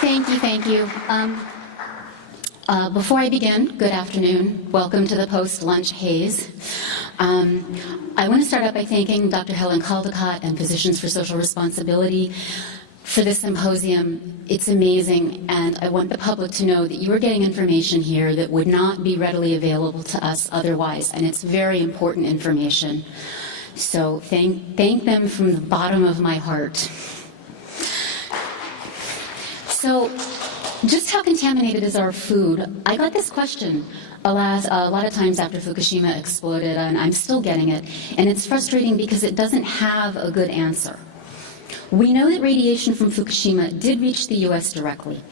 Thank you, thank you. Before I begin, good afternoon. Welcome to the post-lunch haze. I want to start out by thanking Dr. Helen Caldicott and Physicians for Social Responsibility for this symposium. It's amazing, and I want the public to know that you are getting information here that would not be readily available to us otherwise, and it's very important information. So thank them from the bottom of my heart. So, just how contaminated is our food? I got this question a lot of times after Fukushima exploded, and I'm still getting it. And it's frustrating because it doesn't have a good answer. We know that radiation from Fukushima did reach the U.S. directly.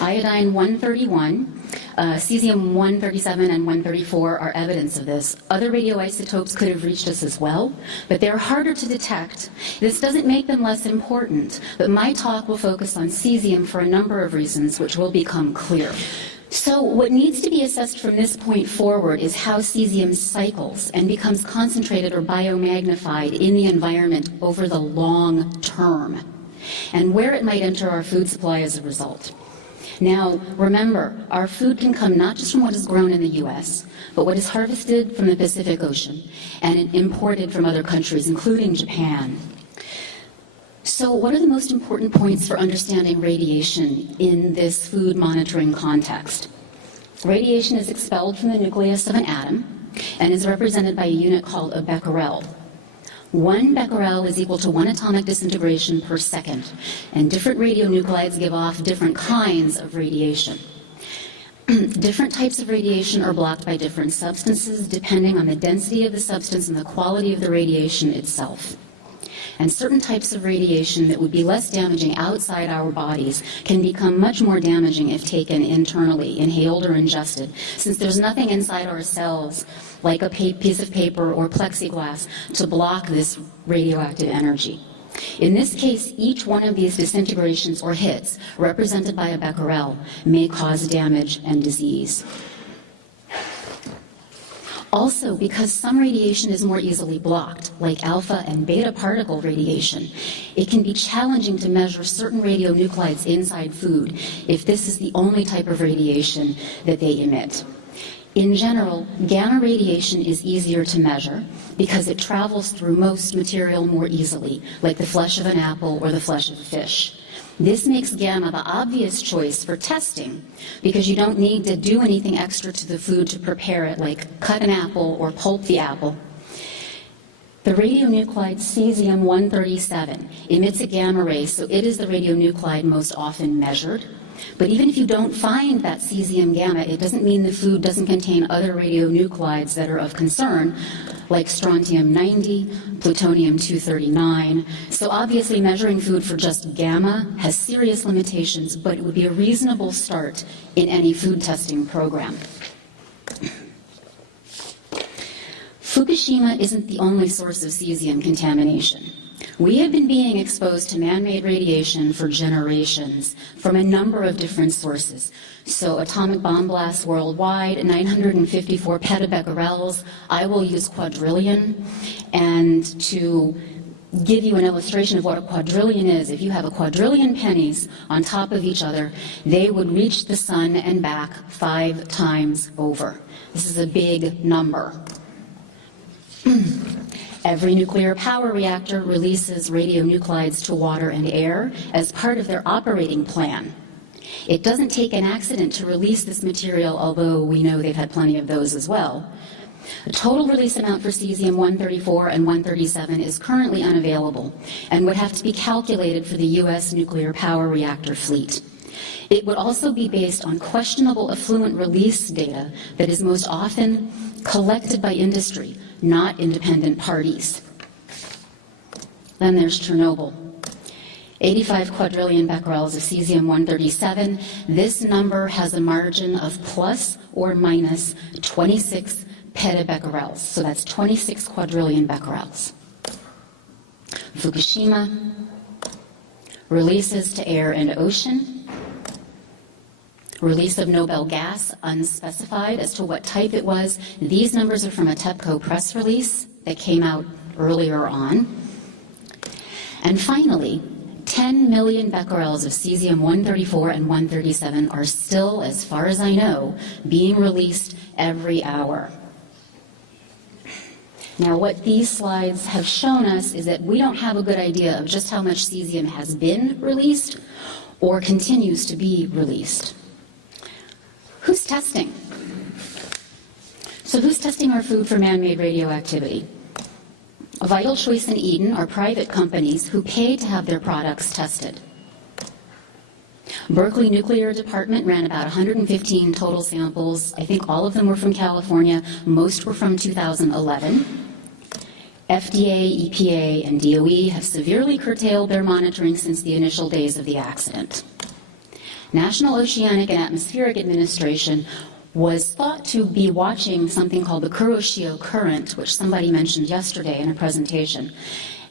Iodine-131, cesium-137 and 134 are evidence of this. Other radioisotopes could have reached us as well, but they're harder to detect. This doesn't make them less important, but my talk will focus on cesium for a number of reasons, which will become clear. So what needs to be assessed from this point forward is how cesium cycles and becomes concentrated or biomagnified in the environment over the long term, and where it might enter our food supply as a result. Now, remember, our food can come not just from what is grown in the U.S., but what is harvested from the Pacific Ocean and imported from other countries, including Japan. So what are the most important points for understanding radiation in this food monitoring context? Radiation is expelled from the nucleus of an atom and is represented by a unit called a becquerel. 1 becquerel is equal to 1 atomic disintegration per second, and different radionuclides give off different kinds of radiation. Different types of radiation are blocked by different substances depending on the density of the substance and the quality of the radiation itself. And certain types of radiation that would be less damaging outside our bodies can become much more damaging if taken internally, inhaled or ingested, since there's nothing inside our cells, like a piece of paper or plexiglass, to block this radioactive energy. In this case, each one of these disintegrations or hits, represented by a becquerel, may cause damage and disease. Also, because some radiation is more easily blocked, like alpha and beta particle radiation, it can be challenging to measure certain radionuclides inside food if this is the only type of radiation that they emit. In general, gamma radiation is easier to measure because it travels through most material more easily, like the flesh of an apple or the flesh of a fish. This makes gamma the obvious choice for testing because you don't need to do anything extra to the food to prepare it, like cut an apple or pulp the apple. The radionuclide cesium-137 emits a gamma ray, so it is the radionuclide most often measured. But even if you don't find that cesium gamma, it doesn't mean the food doesn't contain other radionuclides that are of concern, like strontium-90, plutonium-239. So obviously measuring food for just gamma has serious limitations, but it would be a reasonable start in any food testing program. Fukushima isn't the only source of cesium contamination. We have been being exposed to man-made radiation for generations from a number of different sources. So atomic bomb blasts worldwide, 954 petabecquerels. I will use quadrillion. And to give you an illustration of what a quadrillion is, if you have a quadrillion pennies on top of each other, they would reach the sun and back 5 times over. This is a big number. Every nuclear power reactor releases radionuclides to water and air as part of their operating plan. It doesn't take an accident to release this material, although we know they've had plenty of those as well. The total release amount for cesium-134 and 137 is currently unavailable and would have to be calculated for the U.S. nuclear power reactor fleet. It would also be based on questionable effluent release data that is most often collected by industry, not independent parties. Then there's Chernobyl. 85 quadrillion becquerels of cesium-137. This number has a margin of plus or minus 26 petabecquerels. So that's 26 quadrillion becquerels. Fukushima, releases to air and ocean. Release of Nobel gas, unspecified as to what type it was. These numbers are from a TEPCO press release that came out earlier on. And finally, 10 million becquerels of cesium-134 and 137 are still, as far as I know, being released every hour. Now, what these slides have shown us is that we don't have a good idea of just how much cesium has been released or continues to be released. Who's testing? So who's testing our food for man-made radioactivity? Vital Choice and Eden are private companies who pay to have their products tested. Berkeley Nuclear Department ran about 115 total samples. I think all of them were from California. Most were from 2011. FDA, EPA, and DOE have severely curtailed their monitoring since the initial days of the accident. National Oceanic and Atmospheric Administration was thought to be watching something called the Kuroshio current, which somebody mentioned yesterday in a presentation.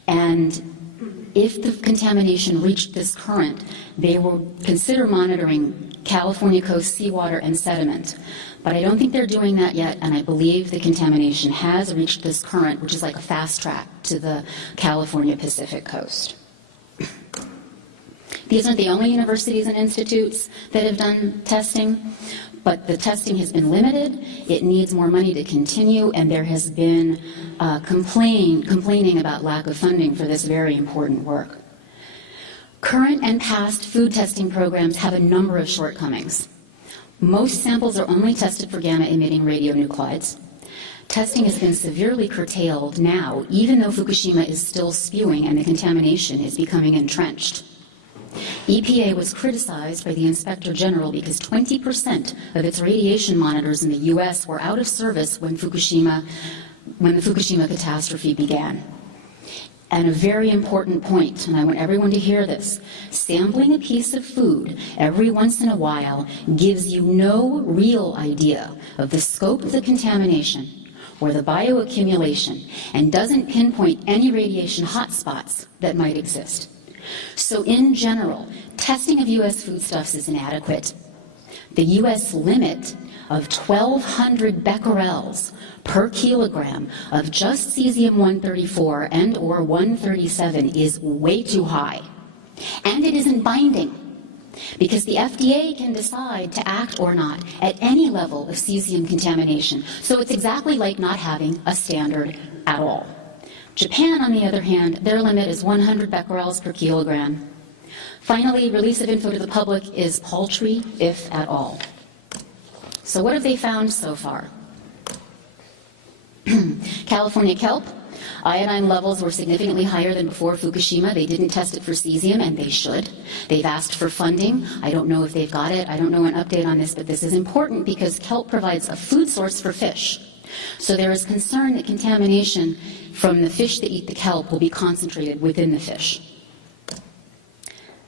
And if the contamination reached this current, they will consider monitoring California coast seawater and sediment. But I don't think they're doing that yet, and I believe the contamination has reached this current, which is like a fast track to the California Pacific coast. These aren't the only universities and institutes that have done testing, but the testing has been limited. It needs more money to continue, and there has been complaining about lack of funding for this very important work. Current and past food testing programs have a number of shortcomings. Most samples are only tested for gamma-emitting radionuclides. Testing has been severely curtailed now, even though Fukushima is still spewing and the contamination is becoming entrenched. EPA was criticized by the Inspector General because 20% of its radiation monitors in the U.S. were out of service when the Fukushima catastrophe began. And a very important point, and I want everyone to hear this, sampling a piece of food every once in a while gives you no real idea of the scope of the contamination or the bioaccumulation and doesn't pinpoint any radiation hotspots that might exist. So in general, testing of U.S. foodstuffs is inadequate. The U.S. limit of 1,200 becquerels per kilogram of just cesium-134 and or 137 is way too high. And it isn't binding, because the FDA can decide to act or not at any level of cesium contamination. So it's exactly like not having a standard at all. Japan, on the other hand, their limit is 100 becquerels per kilogram. Finally, release of info to the public is paltry, if at all. So what have they found so far? California kelp, iodine levels were significantly higher than before Fukushima. They didn't test it for cesium, and they should. They've asked for funding. I don't know if they've got it. I don't know an update on this, but this is important because kelp provides a food source for fish. So there is concern that contamination from the fish that eat the kelp will be concentrated within the fish.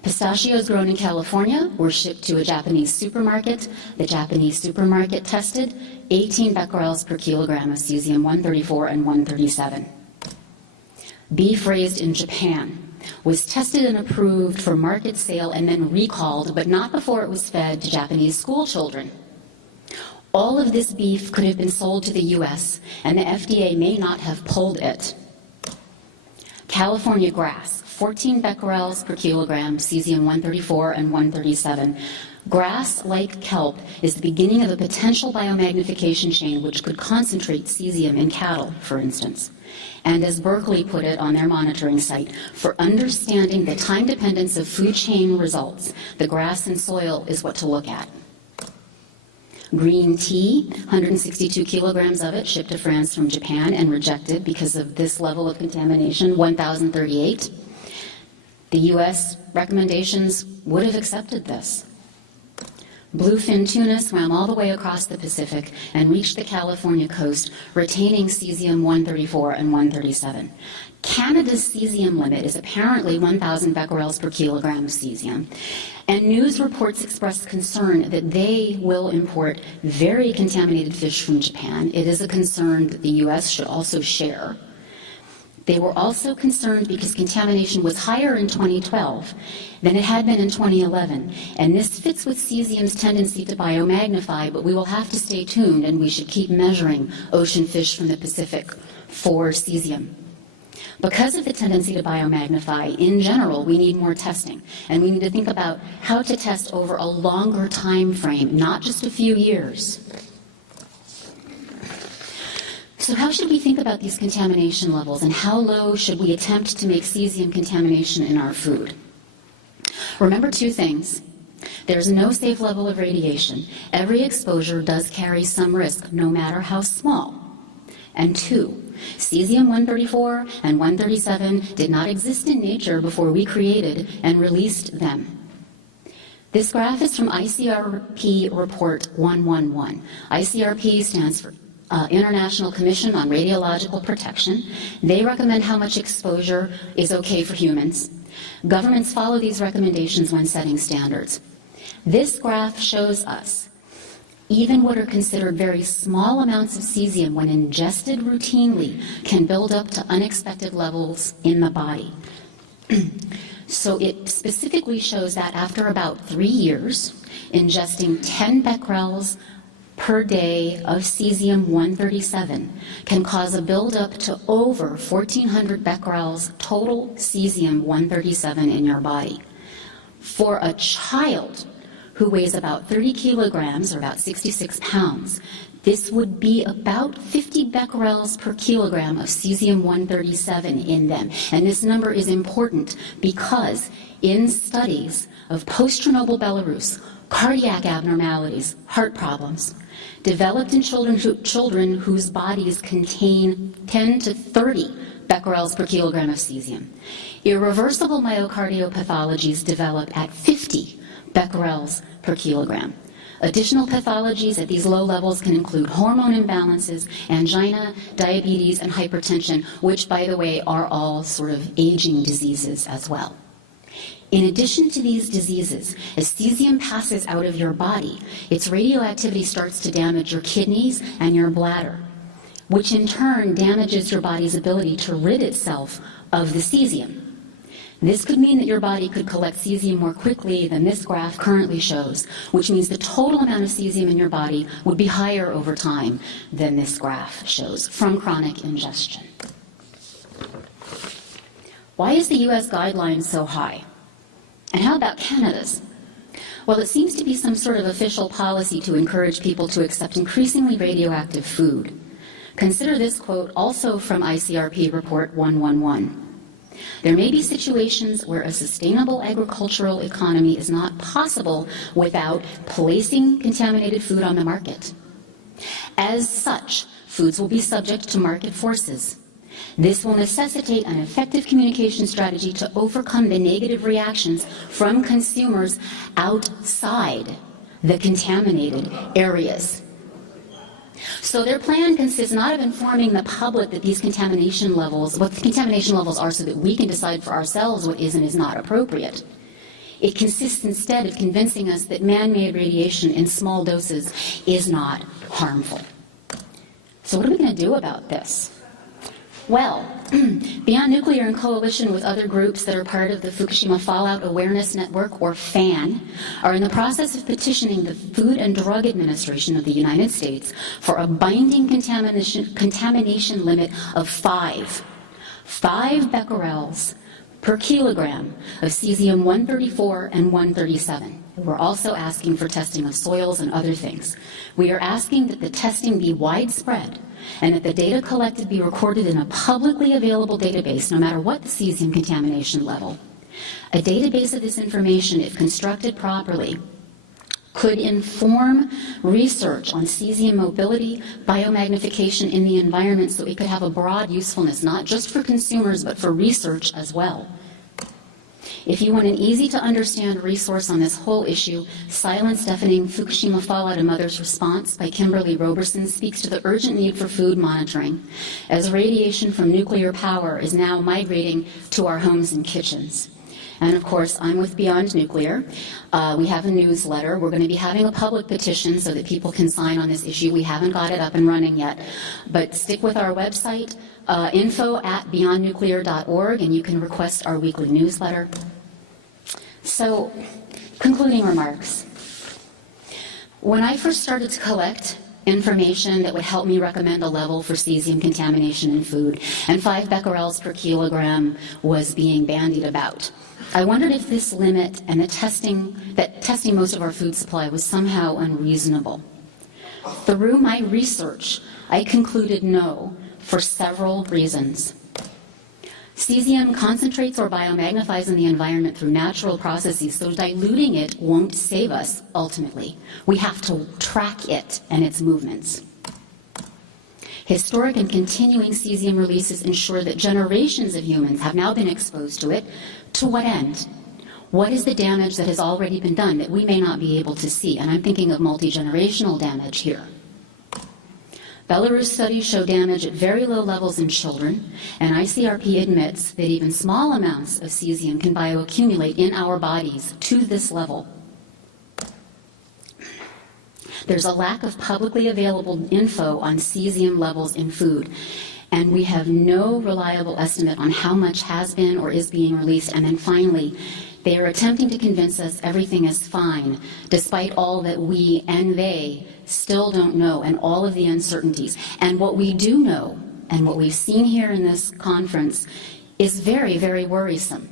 Pistachios grown in California were shipped to a Japanese supermarket. The Japanese supermarket tested 18 becquerels per kilogram of cesium-134 and 137. Beef raised in Japan was tested and approved for market sale and then recalled, but not before it was fed to Japanese school children. All of this beef could have been sold to the U.S., and the FDA may not have pulled it. California grass, 14 becquerels per kilogram, cesium-134 and 137. Grass, like kelp, is the beginning of a potential biomagnification chain which could concentrate cesium in cattle, for instance. And as Berkeley put it on their monitoring site, for understanding the time dependence of food chain results, the grass and soil is what to look at. Green tea, 162 kilograms of it shipped to France from Japan and rejected because of this level of contamination, 1,038. The U.S. recommendations would have accepted this. Bluefin tuna swam all the way across the Pacific and reached the California coast, retaining cesium-134 and 137. Canada's cesium limit is apparently 1,000 becquerels per kilogram of cesium. And news reports express concern that they will import very contaminated fish from Japan. It is a concern that the U.S. should also share. They were also concerned because contamination was higher in 2012 than it had been in 2011. And this fits with cesium's tendency to biomagnify, but we will have to stay tuned, and we should keep measuring ocean fish from the Pacific for cesium. Because of the tendency to biomagnify, in general, we need more testing. And we need to think about how to test over a longer time frame, not just a few years. So how should we think about these contamination levels, and how low should we attempt to make cesium contamination in our food? Remember two things. There's no safe level of radiation. Every exposure does carry some risk, no matter how small. And two, cesium-134 and 137 did not exist in nature before we created and released them. This graph is from ICRP Report 111. ICRP stands for International Commission on Radiological Protection. They recommend how much exposure is okay for humans. Governments follow these recommendations when setting standards. This graph shows us even what are considered very small amounts of cesium when ingested routinely can build up to unexpected levels in the body. So it specifically shows that after about 3 years, ingesting 10 becquerels per day of cesium-137 can cause a buildup to over 1,400 becquerels total cesium-137 in your body. For a child who weighs about 30 kilograms, or about 66 pounds, this would be about 50 becquerels per kilogram of cesium-137 in them. And this number is important because in studies of post-Chernobyl Belarus, cardiac abnormalities, heart problems, developed in children whose bodies contain 10 to 30 becquerels per kilogram of cesium. Irreversible myocardial develop at 50 becquerels per kilogram. Additional pathologies at these low levels can include hormone imbalances, angina, diabetes, and hypertension, which, by the way, are all sort of aging diseases as well. In addition to these diseases, as cesium passes out of your body, its radioactivity starts to damage your kidneys and your bladder, which in turn damages your body's ability to rid itself of the cesium. This could mean that your body could collect cesium more quickly than this graph currently shows, which means the total amount of cesium in your body would be higher over time than this graph shows from chronic ingestion. Why is the U.S. guideline so high? And how about Canada's? Well, it seems to be some sort of official policy to encourage people to accept increasingly radioactive food. Consider this quote, also from ICRP Report 111. There may be situations where a sustainable agricultural economy is not possible without placing contaminated food on the market. As such, foods will be subject to market forces. This will necessitate an effective communication strategy to overcome the negative reactions from consumers outside the contaminated areas. So their plan consists not of informing the public that these contamination levels, what the contamination levels are, so that we can decide for ourselves what is and is not appropriate. It consists instead of convincing us that man-made radiation in small doses is not harmful. So what are we going to do about this? Well, Beyond Nuclear, in coalition with other groups that are part of the Fukushima Fallout Awareness Network, or FAN, are in the process of petitioning the Food and Drug Administration of the United States for a binding contamination limit of 5 becquerels per kilogram of cesium-134 and 137. We're also asking for testing of soils and other things. We are asking that the testing be widespread and that the data collected be recorded in a publicly available database, no matter what the cesium contamination level. A database of this information, if constructed properly, could inform research on cesium mobility, biomagnification in the environment, so it could have a broad usefulness, not just for consumers, but for research as well. If you want an easy-to-understand resource on this whole issue, Silence Deafening Fukushima Fallout and Mother's Response by Kimberly Roberson speaks to the urgent need for food monitoring, as radiation from nuclear power is now migrating to our homes and kitchens. And of course, I'm with Beyond Nuclear. We have a newsletter. We're going to be having a public petition so that people can sign on this issue. We haven't got it up and running yet, but stick with our website, info@beyondnuclear.org, and you can request our weekly newsletter. So, concluding remarks. When I first started to collect information that would help me recommend a level for cesium contamination in food, and 5 becquerels per kilogram was being bandied about. I wondered if this limit and that testing most of our food supply was somehow unreasonable. Through my research, I concluded no, for several reasons. Cesium concentrates or biomagnifies in the environment through natural processes, so diluting it won't save us ultimately. We have to track it and its movements. Historic and continuing cesium releases ensure that generations of humans have now been exposed to it. To what end? What is the damage that has already been done that we may not be able to see? And I'm thinking of multi-generational damage here. Belarus studies show damage at very low levels in children, and ICRP admits that even small amounts of cesium can bioaccumulate in our bodies to this level. There's a lack of publicly available info on cesium levels in food, and we have no reliable estimate on how much has been or is being released. And then finally, they are attempting to convince us everything is fine, despite all that we and they still don't know and all of the uncertainties. And what we do know, and what we've seen here in this conference, is very, very worrisome.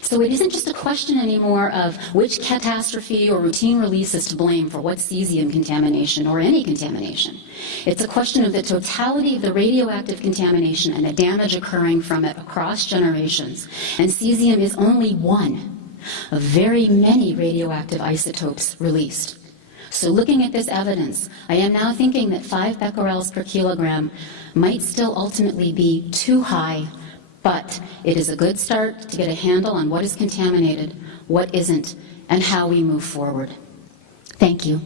So it isn't just a question anymore of which catastrophe or routine release is to blame for what cesium contamination or any contamination. It's a question of the totality of the radioactive contamination and the damage occurring from it across generations. And cesium is only one of very many radioactive isotopes released. So looking at this evidence, I am now thinking that 5 becquerels per kilogram might still ultimately be too high, but it is a good start to get a handle on what is contaminated, what isn't, and how we move forward. Thank you.